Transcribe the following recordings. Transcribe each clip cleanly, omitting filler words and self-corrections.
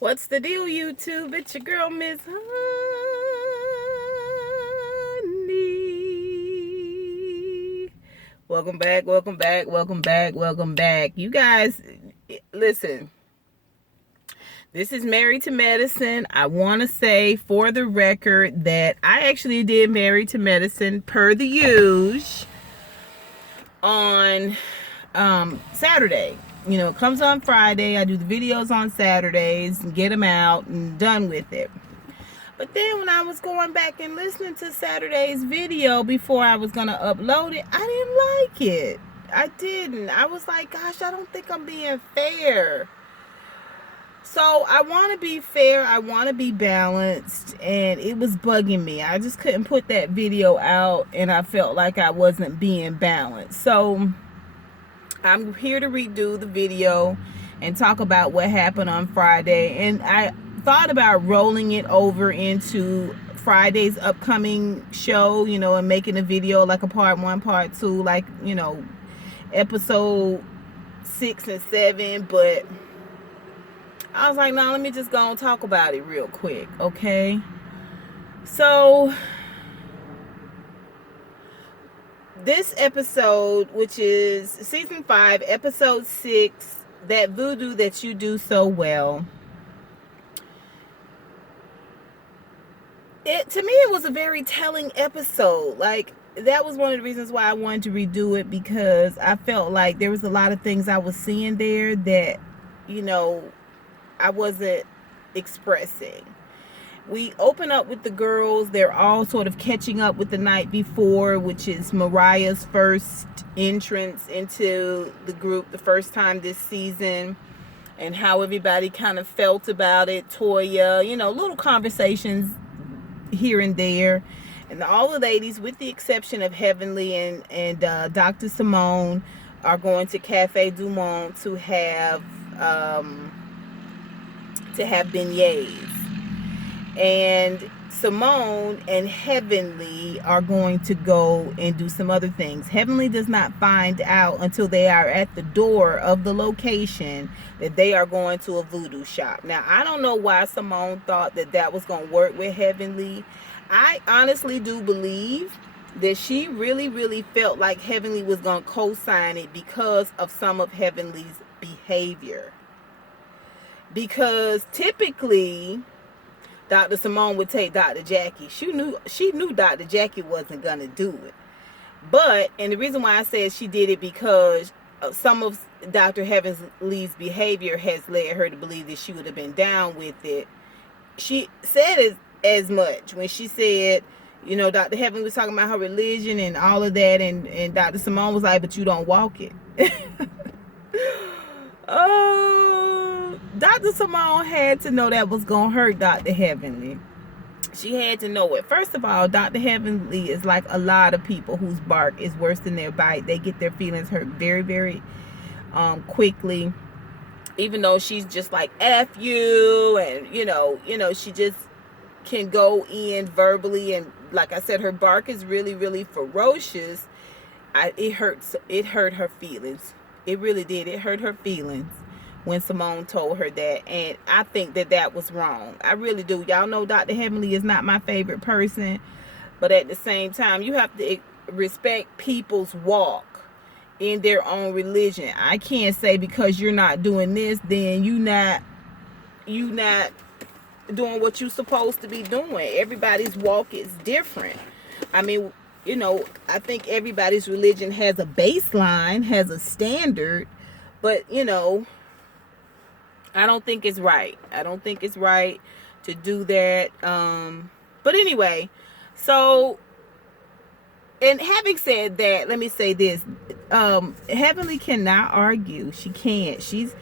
What's the deal, YouTube? It's your girl, Miss Honey. Welcome back, welcome back, welcome back, welcome back. You guys, listen. This is Married to Medicine. I want to say for the record that I actually did Married to Medicine per the usual on Saturday. You know, it comes on Friday. I do the videos on Saturdays and get them out and done with it. But then when I was going back and listening to Saturday's video before I was going to upload it, I didn't like it. I didn't. I was like, gosh, I don't think I'm being fair. So I want to be fair. I want to be balanced. And it was bugging me. I just couldn't put that video out. And I felt like I wasn't being balanced. So I'm here to redo the video and talk about what happened on Friday. And I thought about rolling it over into Friday's upcoming show, you know, and making a video like a part 1, part 2, like, you know, episode 6 and 7. But I was like, no, let me just go and talk about it real quick, okay? So this episode, which is season 5, episode 6, that voodoo that you do so well, to me it was a very telling episode. Like, that was one of the reasons why I wanted to redo it, because I felt like there was a lot of things I was seeing there that, you know, I wasn't expressing. We open up with the girls. They're all sort of catching up with the night before, which is Mariah's first entrance into the group, the first time this season, and how everybody kind of felt about it. Toya, you know, little conversations here and there. And all the ladies, with the exception of Heavenly and Dr. Simone, are going to Cafe Du Monde to have beignets. And Simone and Heavenly are going to go and do some other things. Heavenly does not find out until they are at the door of the location that they are going to a voodoo shop. Now, I don't know why Simone thought that that was going to work with Heavenly. I honestly do believe that she really felt like Heavenly was going to co-sign it because of some of Heavenly's behavior. Because typically Dr. Simone would take Dr. Jackie. She knew Dr. Jackie wasn't gonna do it. But, and the reason why I said she did it, because some of Dr. Heavenly's behavior has led her to believe that she would have been down with it. She said as much when she said, you know, Dr. Heavenly was talking about her religion and all of that, and Dr. Simone was like, but you don't walk it. Oh, Dr. Simone had to know that was going to hurt Dr. Heavenly. She had to know it. First of all, Dr. Heavenly is like a lot of people whose bark is worse than their bite. They get their feelings hurt very quickly. Even though she's just like F you, and you know, she just can go in verbally, and like I said, her bark is really ferocious. It hurt her feelings. It really did. It hurt her feelings when Simone told her that. And I think that that was wrong. I really do. Y'all know Dr. Heavenly is not my favorite person. But at the same time, you have to respect people's walk in their own religion. I can't say because you're not doing this, then you not doing what you're supposed to be doing. Everybody's walk is different. I mean, you know, I think everybody's religion has a baseline, has a standard, but, you know, I don't think it's right. I don't think it's right to do that. But anyway, so, and having said that, let me say this. Heavenly cannot argue. She can't. She's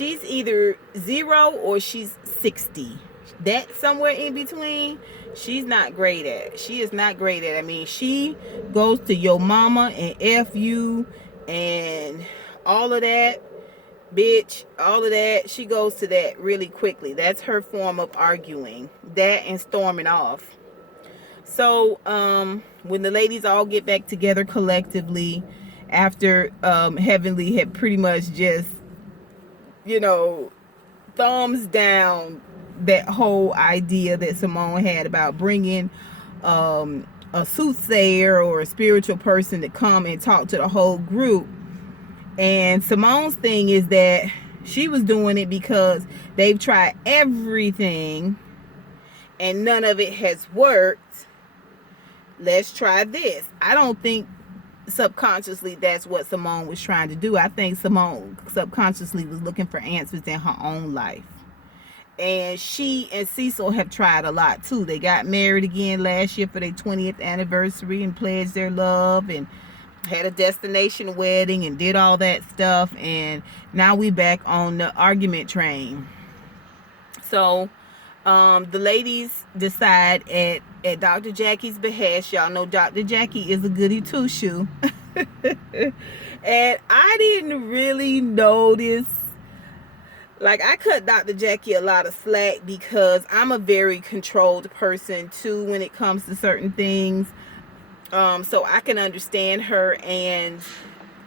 either 0 or she's 60. That somewhere in between, she's not great at. She is not great at. I mean, she goes to your mama and F you and all of that, bitch, all of that. She goes to that really quickly. That's her form of arguing. That and storming off. So, when the ladies all get back together collectively after Heavenly had pretty much just, you know, thumbs down that whole idea that Simone had about bringing a soothsayer or a spiritual person to come and talk to the whole group. And Simone's thing is that she was doing it because they've tried everything and none of it has worked. Let's try this. I don't think subconsciously that's what Simone was trying to do. I think Simone subconsciously was looking for answers in her own life. And she and Cecil have tried a lot too. They got married again last year for their 20th anniversary and pledged their love and had a destination wedding and did all that stuff. And now we back on the argument train. So the ladies decide at Dr. Jackie's behest. Y'all know Dr. Jackie is a goody two-shoe. And I didn't really notice. Like, I cut Dr. Jackie a lot of slack because I'm a very controlled person too when it comes to certain things. So I can understand her, and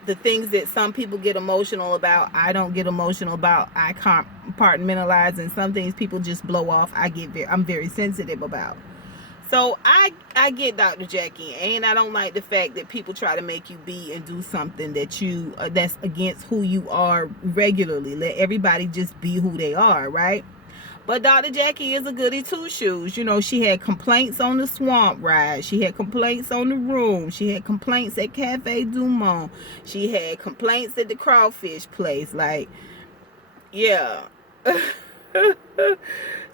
the things that some people get emotional about, I don't get emotional about. I compartmentalize, and some things people just blow off. I'm very sensitive about. So I get Dr. Jackie, and I don't like the fact that people try to make you be and do something that's against who you are regularly. Let everybody just be who they are, right? But Dr. Jackie is a goody two-shoes. You know, she had complaints on the swamp ride. She had complaints on the room. She had complaints at Cafe Du Monde. She had complaints at the crawfish place. Like, yeah.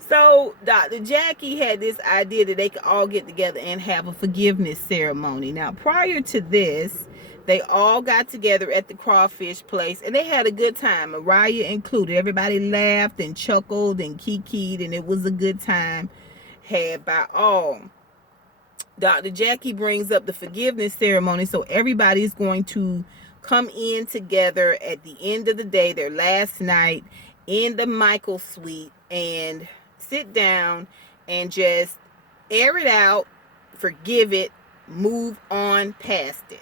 So Dr. Jackie had this idea that they could all get together and have a forgiveness ceremony. Now, prior to this, they all got together at the crawfish place and they had a good time, Mariah included. Everybody laughed and chuckled and kikied, and it was a good time had by all. Dr. Jackie brings up the forgiveness ceremony, so everybody's going to come in together at the end of the day, their last night, in the Michael suite, and sit down and just air it out, forgive it, move on past it.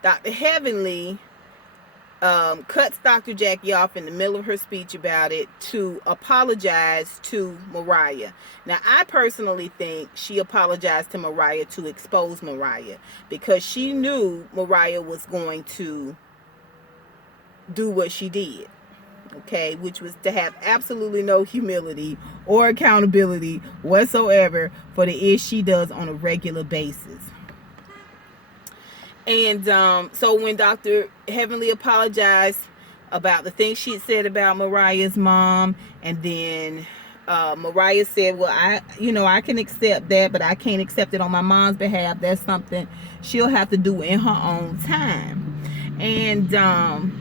Dr. Heavenly cuts Dr. Jackie off in the middle of her speech about it to apologize to Mariah. Now, I personally think she apologized to Mariah to expose Mariah, because she knew Mariah was going to do what she did. Okay, which was to have absolutely no humility or accountability whatsoever for the ish she does on a regular basis. And so when Dr. Heavenly apologized about the things she said about Mariah's mom, and then Mariah said, well, I can accept that, but I can't accept it on my mom's behalf. That's something she'll have to do in her own time. And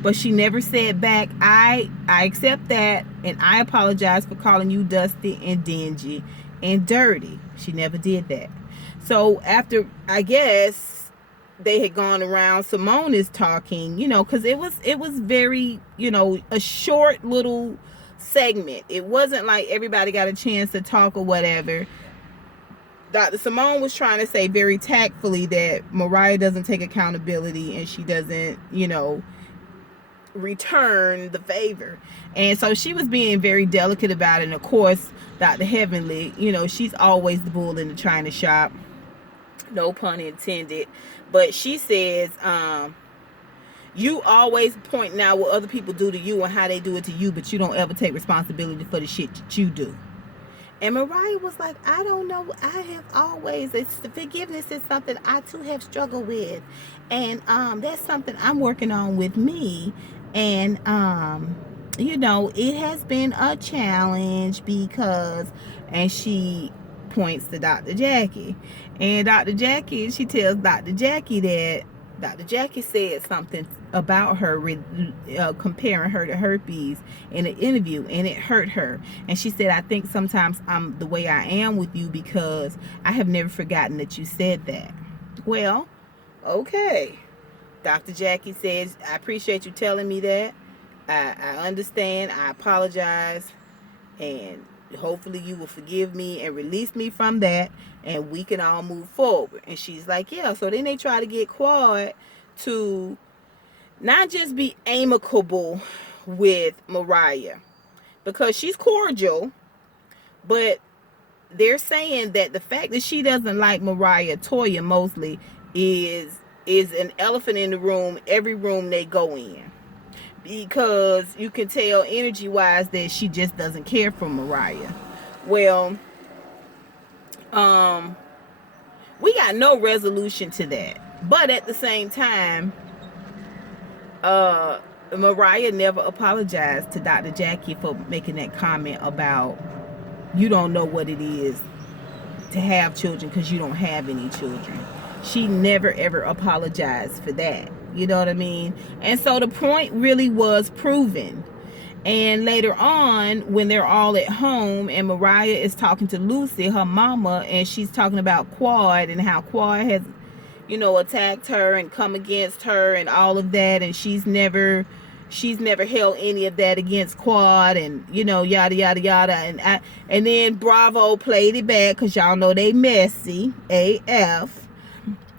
but she never said back, I accept that, and I apologize for calling you dusty and dingy and dirty. She never did that. So after, I guess, they had gone around, Simone is talking, because it was very, a short little segment. It wasn't like everybody got a chance to talk or whatever. Dr. Simone was trying to say very tactfully that Mariah doesn't take accountability and she doesn't, return the favor. And so she was being very delicate about it. And of course, Dr. Heavenly, she's always the bull in the china shop. No pun intended. But she says, you always pointing out what other people do to you and how they do it to you, but you don't ever take responsibility for the shit that you do. And Mariah was like, I don't know. I have always, forgiveness is something I too have struggled with. And that's something I'm working on with me. And, it has been a challenge because, and she points to Dr. Jackie. And Dr. Jackie, she tells Dr. Jackie that Dr. Jackie said something about her, comparing her to herpes in an interview, and it hurt her. And she said, I think sometimes I'm the way I am with you because I have never forgotten that you said that. Well, okay. Dr. Jackie says, I appreciate you telling me that. I understand. I apologize. And hopefully you will forgive me and release me from that, and we can all move forward. And she's like, yeah. So then they try to get Quad to not just be amicable with Mariah, because she's cordial, but they're saying that the fact that she doesn't like Mariah, Toya mostly, is an elephant in the room every room they go in, because you can tell energy wise that she just doesn't care for Mariah. Well, we got no resolution to that, but at the same time, Mariah never apologized to Dr. Jackie for making that comment about you don't know what it is to have children because you don't have any children. She never ever apologized for that. You know what I mean? And so the point really was proven. And later on, when they're all at home and Mariah is talking to Lucy, her mama, and she's talking about Quad and how Quad has, attacked her and come against her and all of that, and she's never held any of that against Quad, and yada yada yada, and then Bravo played it back, because y'all know they messy AF,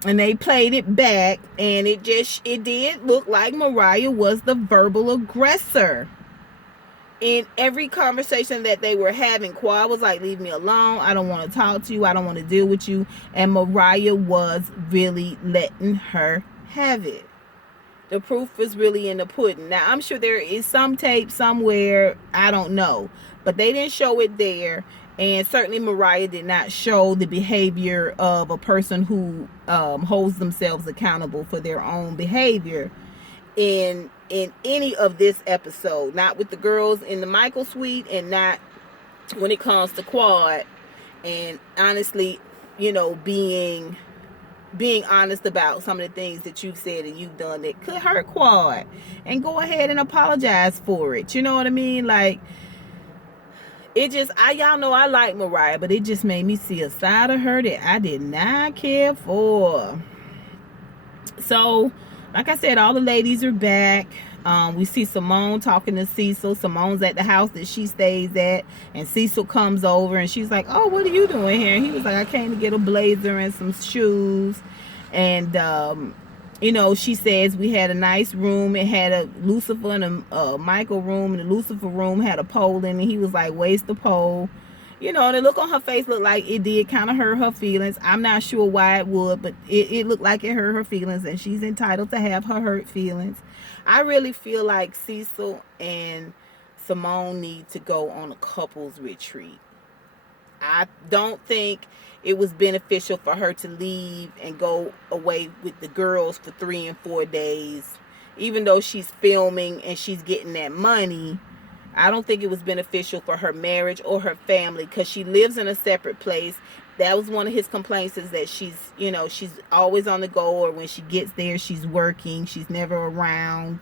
and they played it back, and it did look like Mariah was the verbal aggressor in every conversation that they were having. Quad was like, leave me alone, I don't want to talk to you, I don't want to deal with you, and Mariah was really letting her have it. The proof is really in the pudding. Now, I'm sure there is some tape somewhere, I don't know, but they didn't show it there, and certainly Mariah did not show the behavior of a person who holds themselves accountable for their own behavior in any of this episode. Not with the girls in the Michael suite, and not when it comes to Quad. And honestly, being honest about some of the things that you've said and you've done that could hurt Quad, and go ahead and apologize for it. You know what I mean? Like, it just, y'all know I like Mariah, but it just made me see a side of her that I did not care for. So, like I said, all the ladies are back. We see Simone talking to Cecil. Simone's at the house that she stays at, and Cecil comes over, and she's like, oh, what are you doing here? And he was like, I came to get a blazer and some shoes. And she says we had a nice room. It had a Lucifer and a Michael room, and the Lucifer room had a pole in it. He was like, waste the pole. The look on her face looked like it did kind of hurt her feelings. I'm not sure why it would, but it looked like it hurt her feelings, and she's entitled to have her hurt feelings. I really feel like Cecil and Simone need to go on a couples retreat. I don't think it was beneficial for her to leave and go away with the girls for 3 and 4 days. Even though she's filming and she's getting that money, I don't think it was beneficial for her marriage or her family, because she lives in a separate place. That was one of his complaints, is that she's always on the go, or when she gets there, she's working. She's never around.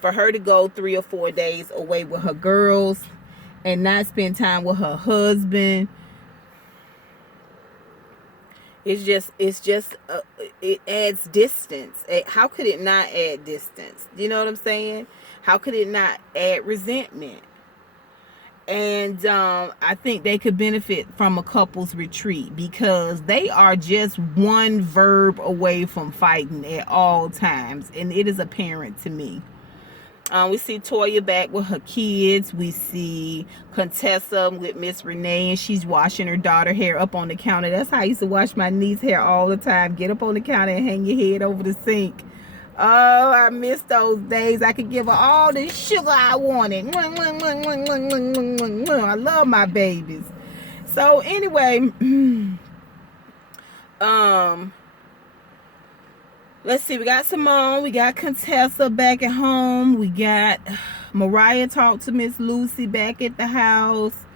For her to go 3 or 4 days away with her girls and not spend time with her husband, it adds distance. How could it not add distance? You know what I'm saying? How could it not add resentment? And I think they could benefit from a couples retreat, because they are just one verb away from fighting at all times, and it is apparent to me. We see Toya back with her kids. We see Contessa with Miss Renee, and she's washing her daughter's hair up on the counter. That's how I used to wash my niece's hair all the time. Get up on the counter and hang your head over the sink. Oh, I miss those days. I could give her all the sugar I wanted. I love my babies. So anyway, let's see. We got Simone. We got Contessa back at home. We got Mariah talk to Miss Lucy back at the house.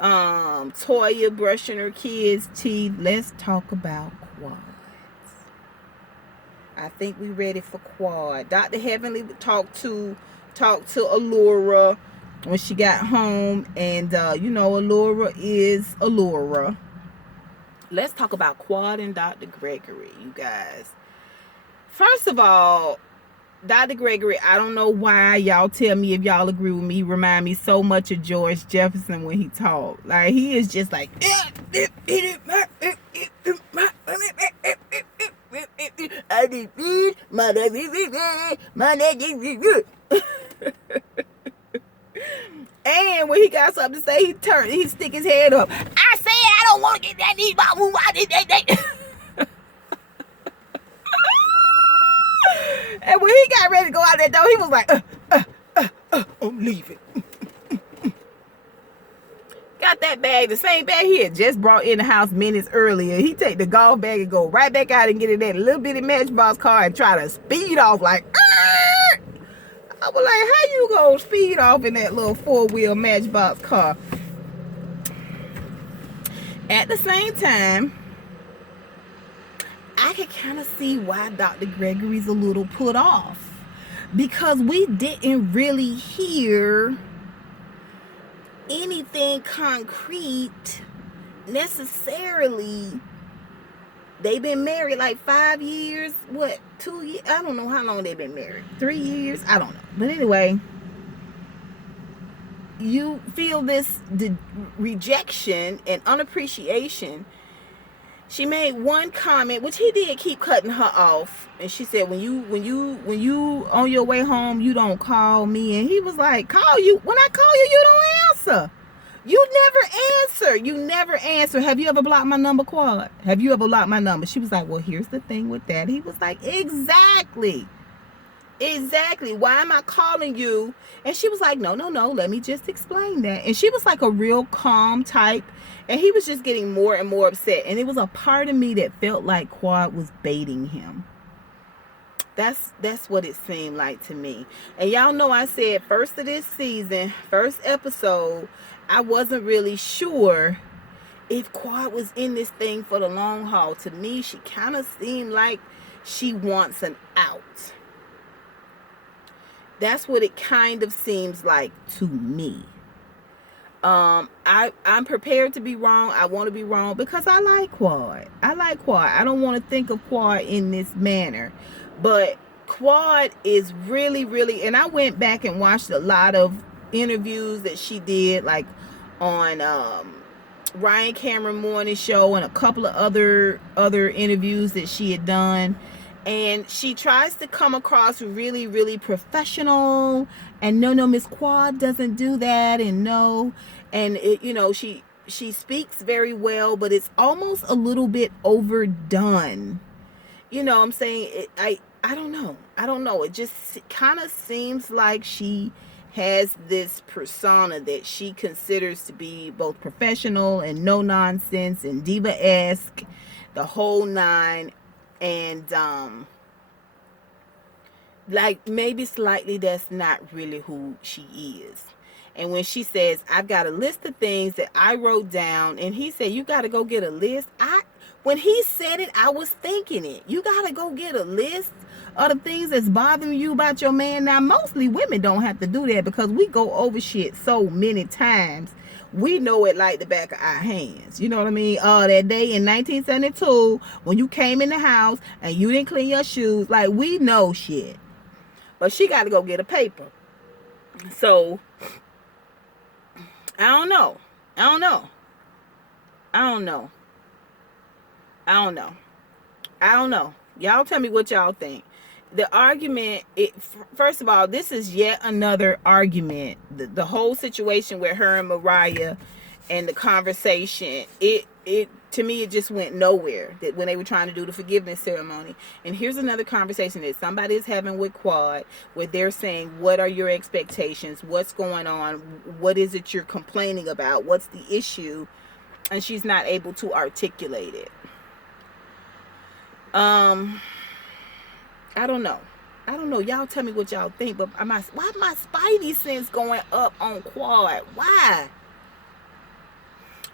Toya brushing her kids' teeth. Let's talk about Quad. I think we ready for Quad. Dr. Heavenly talked to Allura when she got home, and Allura is Allura. Let's talk about Quad and Dr. Gregory, you guys. First of all, Dr. Gregory, I don't know why, y'all tell me if y'all agree with me, remind me so much of George Jefferson when he talked. Like, he is just like, And when he got something to say, he stick his head up. I said I don't want to get that knee ball move. I did that. And when he got ready to go out that door, he was like, I'm leaving. Got that bag, the same bag he had just brought in the house minutes earlier. He take the golf bag and go right back out and get in that little bitty Matchbox car and try to speed off like, I was like, how you gonna speed off in that little 4-wheel Matchbox car? At the same time, I could kind of see why Dr. Gregory's a little put off, because we didn't really hear anything concrete necessarily. They've been married like 5 years, 2 years, I don't know how long they've been married, 3 years, I don't know. But anyway, you feel this rejection and unappreciation. She made one comment, which he did keep cutting her off, and she said, when you on your way home, you don't call me. And he was like, call you? When I call you, you don't answer. You never answer. Have you ever blocked my number, Quad? Have you ever blocked my number? She was like, well, here's the thing with that. He was like, exactly. Why am I calling you? And she was like, no, let me just explain that. And she was like a real calm type, and he was just getting more and more upset. And it was a part of me that felt like Quad was baiting him. That's what it seemed like to me. And y'all know I said first of this season, first episode, I wasn't really sure if Quad was in this thing for the long haul. To me, she kind of seemed like she wants an out. That's what it kind of seems like to me. I'm prepared to be wrong. I want to be wrong because I like Quad. I don't want to think of Quad in this manner. But Quad is really, really, and I went back and watched a lot of interviews that she did, like on Ryan Cameron Morning Show and a couple of other interviews that she had done. And she tries to come across really, really professional. And no, Miss Quad doesn't do that. And no, and it, she speaks very well, but it's almost a little bit overdone. I'm saying, I don't know. It just kind of seems like she has this persona that she considers to be both professional and no nonsense and diva-esque, the whole nine. And like maybe slightly that's not really who she is. And when she says, I've got a list of things that I wrote down, and he said, you got to go get a list. When he said it, I was thinking it. You got to go get a list of the things that's bothering you about your man. Now, mostly women don't have to do that because we go over shit so many times. We know it like the back of our hands. You know what I mean? That day in 1972 when you came in the house and you didn't clean your shoes. Like, we know shit. But she got to go get a paper. So, I don't know. Y'all tell me what y'all think. The argument, first of all, this is yet another argument. The whole situation with her and Mariah and the conversation, it to me, it just went nowhere. That when they were trying to do the forgiveness ceremony. And here's another conversation that somebody is having with Quad, where they're saying, what are your expectations? What's going on? What is it you're complaining about? What's the issue? And she's not able to articulate it. I don't know. Y'all tell me what y'all think. But why my spidey sense going up on Quad? Why?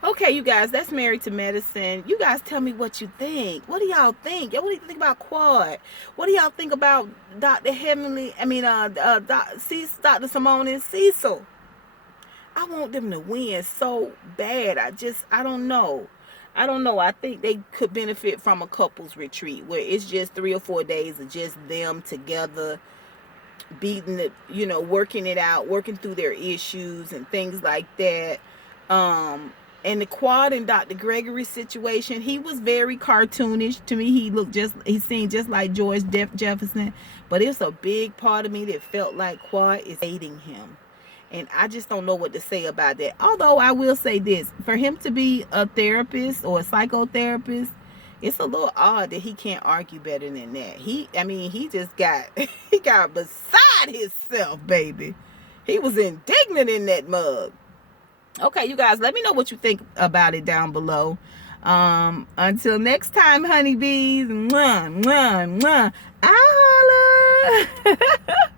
Okay, you guys, that's Married to Medicine. You guys tell me what you think. What do y'all think? What do you think about Quad? What do y'all think about Dr. Dr. Simone and Cecil? I want them to win so bad. I don't know. I think they could benefit from a couples retreat where it's just 3 or 4 days of just them together, beating it, working it out, working through their issues and things like that. And the Quad and Dr. Gregory situation, he was very cartoonish. To me, he seemed just like George Jefferson. But it's a big part of me that felt like Quad is hating him. And I just don't know what to say about that. Although I will say this, for him to be a therapist or a psychotherapist, it's a little odd that he can't argue better than that. He just got, he got beside himself, baby. He was indignant in that mug. Okay, you guys, let me know what you think about it down below. Until next time, honeybees. Mwah, mwah, mwah. I holla.